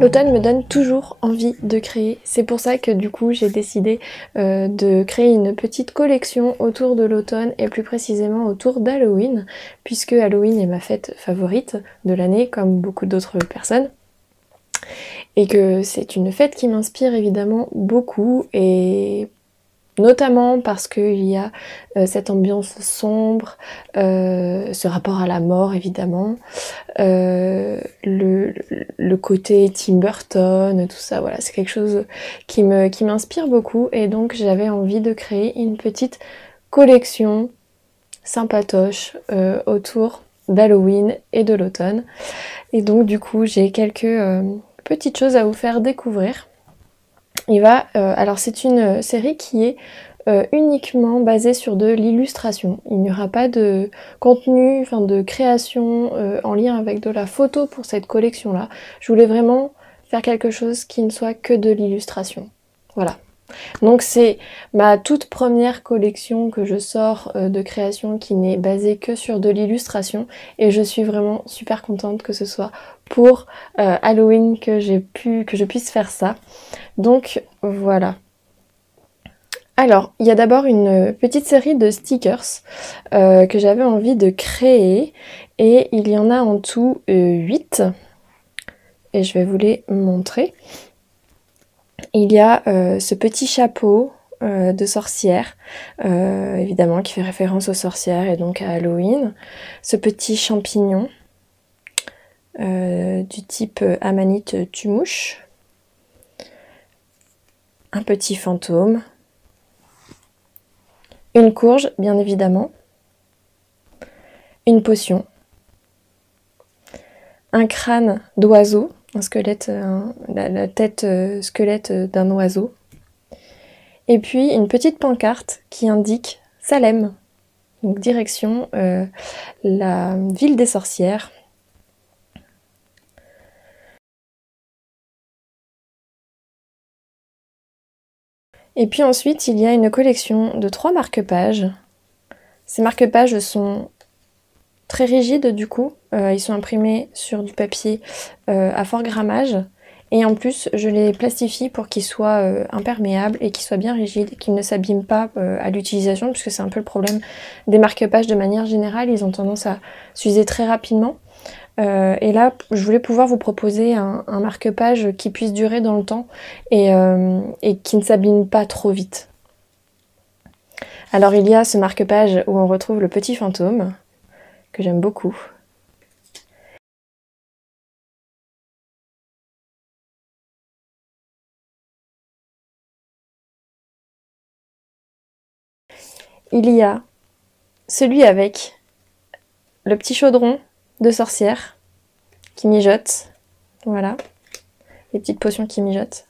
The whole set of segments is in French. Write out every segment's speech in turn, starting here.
L'automne me donne toujours envie de créer. C'est pour ça que du coup j'ai décidé de créer une petite collection autour de l'automne et plus précisément autour d'Halloween, puisque Halloween est ma fête favorite de l'année comme beaucoup d'autres personnes. Et que c'est une fête qui m'inspire évidemment beaucoup et notamment parce qu'il y a cette ambiance sombre, ce rapport à la mort évidemment, le côté Tim Burton, tout ça, voilà, c'est quelque chose qui m'inspire beaucoup et donc j'avais envie de créer une petite collection sympatoche autour d'Halloween et de l'automne. Et donc du coup j'ai quelques petites choses à vous faire découvrir. Alors c'est une série qui est uniquement basée sur de l'illustration. Il n'y aura pas de contenu, enfin de création en lien avec de la photo pour cette collection-là. Je voulais vraiment faire quelque chose qui ne soit que de l'illustration. Voilà. Donc c'est ma toute première collection que je sors de création qui n'est basée que sur de l'illustration et je suis vraiment super contente que ce soit pour Halloween que je puisse faire ça. Donc voilà. Alors, il y a d'abord une petite série de stickers que j'avais envie de créer et il y en a en tout 8 et je vais vous les montrer. Il y a ce petit chapeau de sorcière, évidemment qui fait référence aux sorcières et donc à Halloween. Ce petit champignon du type Amanite tumouche. Un petit fantôme. Une courge, bien évidemment. Une potion. Un crâne d'oiseau, un squelette, la tête squelette d'un oiseau. Et puis une petite pancarte qui indique Salem, donc direction la ville des sorcières. Et puis ensuite il y a une collection de 3 marque-pages. Ces marque-pages sont très rigides du coup, ils sont imprimés sur du papier à fort grammage. Et en plus, je les plastifie pour qu'ils soient imperméables et qu'ils soient bien rigides, qu'ils ne s'abîment pas à l'utilisation, puisque c'est un peu le problème des marque-pages de manière générale, ils ont tendance à s'user très rapidement. Et là, je voulais pouvoir vous proposer un marque-page qui puisse durer dans le temps et qui ne s'abîme pas trop vite. Alors il y a ce marque-page où on retrouve le petit fantôme, que j'aime beaucoup. Il y a celui avec le petit chaudron de sorcière qui mijote, voilà, les petites potions qui mijotent.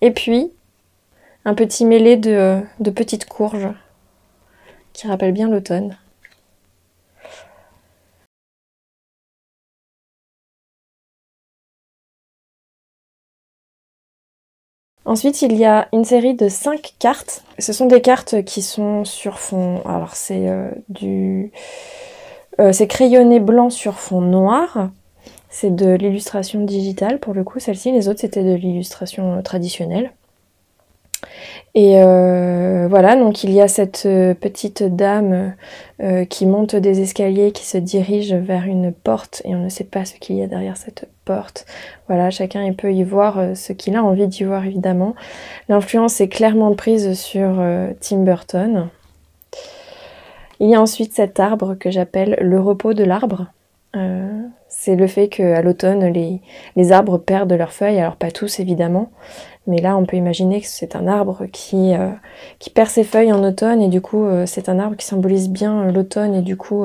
Et puis, un petit mêlé de petites courges qui rappellent bien l'automne. Ensuite, il y a une série de 5 cartes. Ce sont des cartes qui sont sur fond... Alors, c'est c'est crayonné blanc sur fond noir. C'est de l'illustration digitale pour le coup, celle-ci. Les autres, c'était de l'illustration traditionnelle. Et voilà, donc il y a cette petite dame qui monte des escaliers, qui se dirige vers une porte et on ne sait pas ce qu'il y a derrière cette porte. Voilà, chacun peut y voir ce qu'il a envie d'y voir évidemment. L'influence est clairement prise sur Tim Burton. Il y a ensuite cet arbre que j'appelle le repos de l'arbre. C'est le fait qu'à l'automne, les arbres perdent leurs feuilles, alors pas tous évidemment, mais là on peut imaginer que c'est un arbre qui perd ses feuilles en automne et du coup c'est un arbre qui symbolise bien l'automne et du coup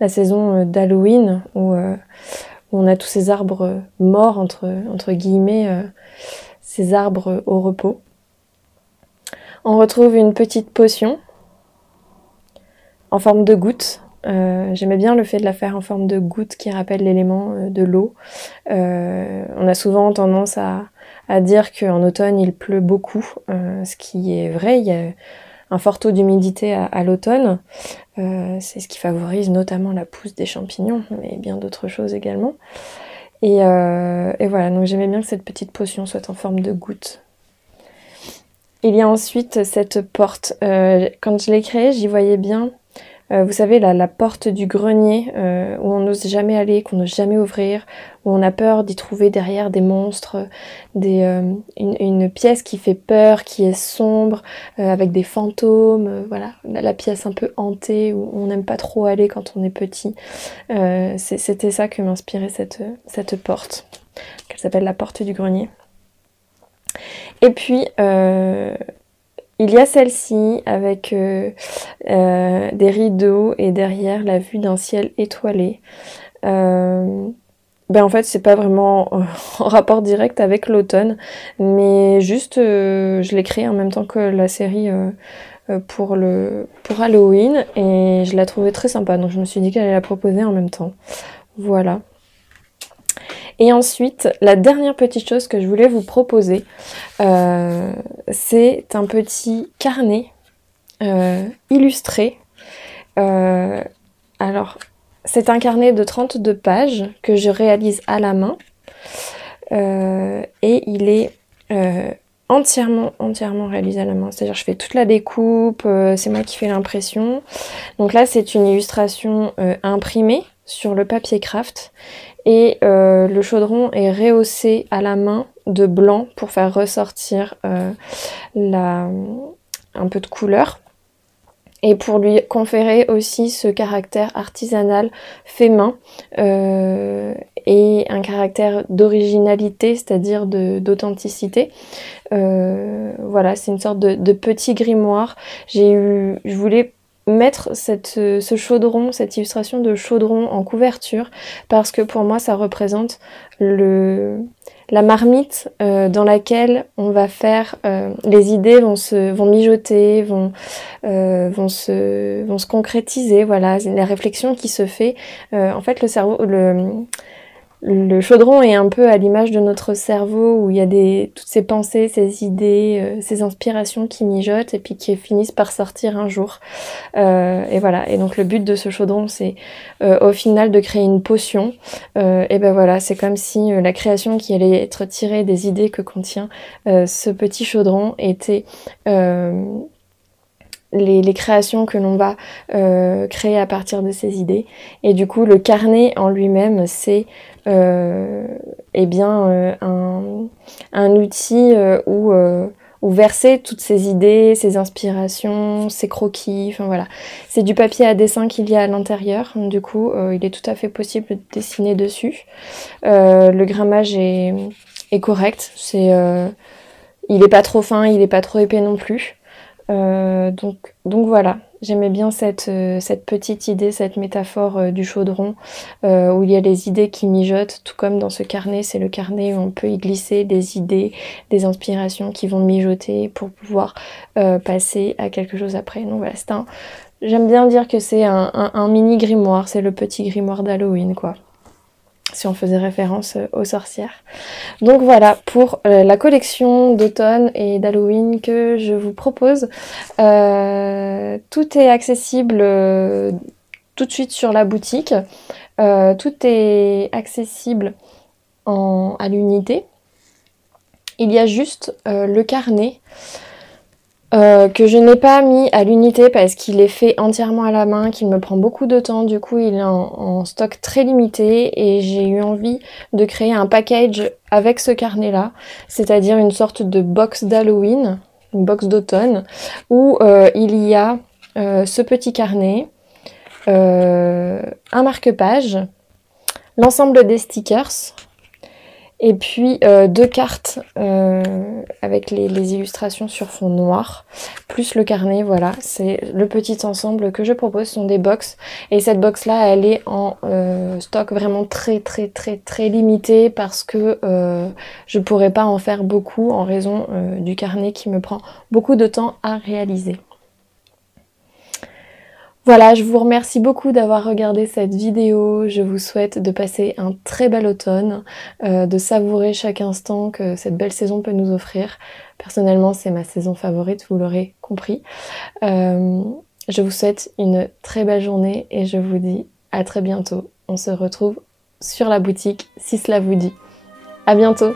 la saison d'Halloween où on a tous ces arbres morts entre guillemets, ces arbres au repos. On retrouve une petite potion en forme de goutte. J'aimais bien le fait de la faire en forme de goutte qui rappelle l'élément de l'eau. On a souvent tendance à dire qu'en automne il pleut beaucoup, ce qui est vrai. Il y a un fort taux d'humidité à l'automne. C'est ce qui favorise notamment la pousse des champignons, mais bien d'autres choses également. Et voilà, donc j'aimais bien que cette petite potion soit en forme de goutte. Il y a ensuite cette porte. Quand je l'ai créée, j'y voyais bien, vous savez, la porte du grenier où on n'ose jamais aller, qu'on n'ose jamais ouvrir, où on a peur d'y trouver derrière des monstres, une pièce qui fait peur, qui est sombre, avec des fantômes, voilà, la pièce un peu hantée où on n'aime pas trop aller quand on est petit. C'était ça que m'inspirait cette porte, qu'elle s'appelle la porte du grenier. Et puis, il y a celle-ci avec des rideaux et derrière la vue d'un ciel étoilé. En fait, c'est pas vraiment en rapport direct avec l'automne, mais juste, je l'ai créée en même temps que la série pour Halloween et je la trouvais très sympa, donc je me suis dit qu'elle allait la proposer en même temps. Voilà. Et ensuite, la dernière petite chose que je voulais vous proposer, c'est un petit carnet illustré. Alors, c'est un carnet de 32 pages que je réalise à la main. Et il est entièrement réalisé à la main. C'est-à-dire je fais toute la découpe, c'est moi qui fais l'impression. Donc là, c'est une illustration imprimée sur le papier craft. Et le chaudron est rehaussé à la main de blanc pour faire ressortir un peu de couleur. Et pour lui conférer aussi ce caractère artisanal fait main et un caractère d'originalité, c'est-à-dire d'authenticité. Voilà, c'est une sorte de petit grimoire. Je voulais mettre ce chaudron, cette illustration de chaudron en couverture parce que pour moi ça représente la marmite dans laquelle on va faire, les idées vont mijoter, vont se concrétiser, voilà, la réflexion qui se fait. En fait, le chaudron est un peu à l'image de notre cerveau où il y a toutes ces pensées, ces idées, ces inspirations qui mijotent et puis qui finissent par sortir un jour. Et voilà. Et donc le but de ce chaudron, c'est au final de créer une potion. Et ben voilà, c'est comme si la création qui allait être tirée des idées que contient ce petit chaudron était les créations que l'on va créer à partir de ces idées. Et du coup, le carnet en lui-même, c'est un outil où verser toutes ces idées, ces inspirations, ces croquis, enfin voilà. C'est du papier à dessin qu'il y a à l'intérieur, du coup, il est tout à fait possible de dessiner dessus. Le grammage est correct, il est pas trop fin, il est pas trop épais non plus. Donc voilà, j'aimais bien cette petite idée, cette métaphore du chaudron où il y a les idées qui mijotent, tout comme dans ce carnet, c'est le carnet où on peut y glisser des idées, des inspirations qui vont mijoter pour pouvoir passer à quelque chose après. Donc voilà, j'aime bien dire que c'est un mini grimoire, c'est le petit grimoire d'Halloween quoi, si on faisait référence aux sorcières. Donc voilà pour la collection d'automne et d'Halloween que je vous propose. Tout est accessible tout de suite sur la boutique. Tout est accessible à l'unité. Il y a juste le carnet que je n'ai pas mis à l'unité parce qu'il est fait entièrement à la main, qu'il me prend beaucoup de temps, du coup il est en stock très limité et j'ai eu envie de créer un package avec ce carnet là, c'est-à-dire une sorte de box d'Halloween, une box d'automne, où il y a ce petit carnet, un marque-page, l'ensemble des stickers, et puis 2 cartes avec les illustrations sur fond noir, plus le carnet, voilà, c'est le petit ensemble que je propose, ce sont des box, et cette box là elle est en stock vraiment très limité parce que je pourrais pas en faire beaucoup en raison du carnet qui me prend beaucoup de temps à réaliser. Voilà, je vous remercie beaucoup d'avoir regardé cette vidéo. Je vous souhaite de passer un très bel automne, de savourer chaque instant que cette belle saison peut nous offrir. Personnellement, c'est ma saison favorite, vous l'aurez compris. Je vous souhaite une très belle journée et je vous dis à très bientôt. On se retrouve sur la boutique si cela vous dit. À bientôt!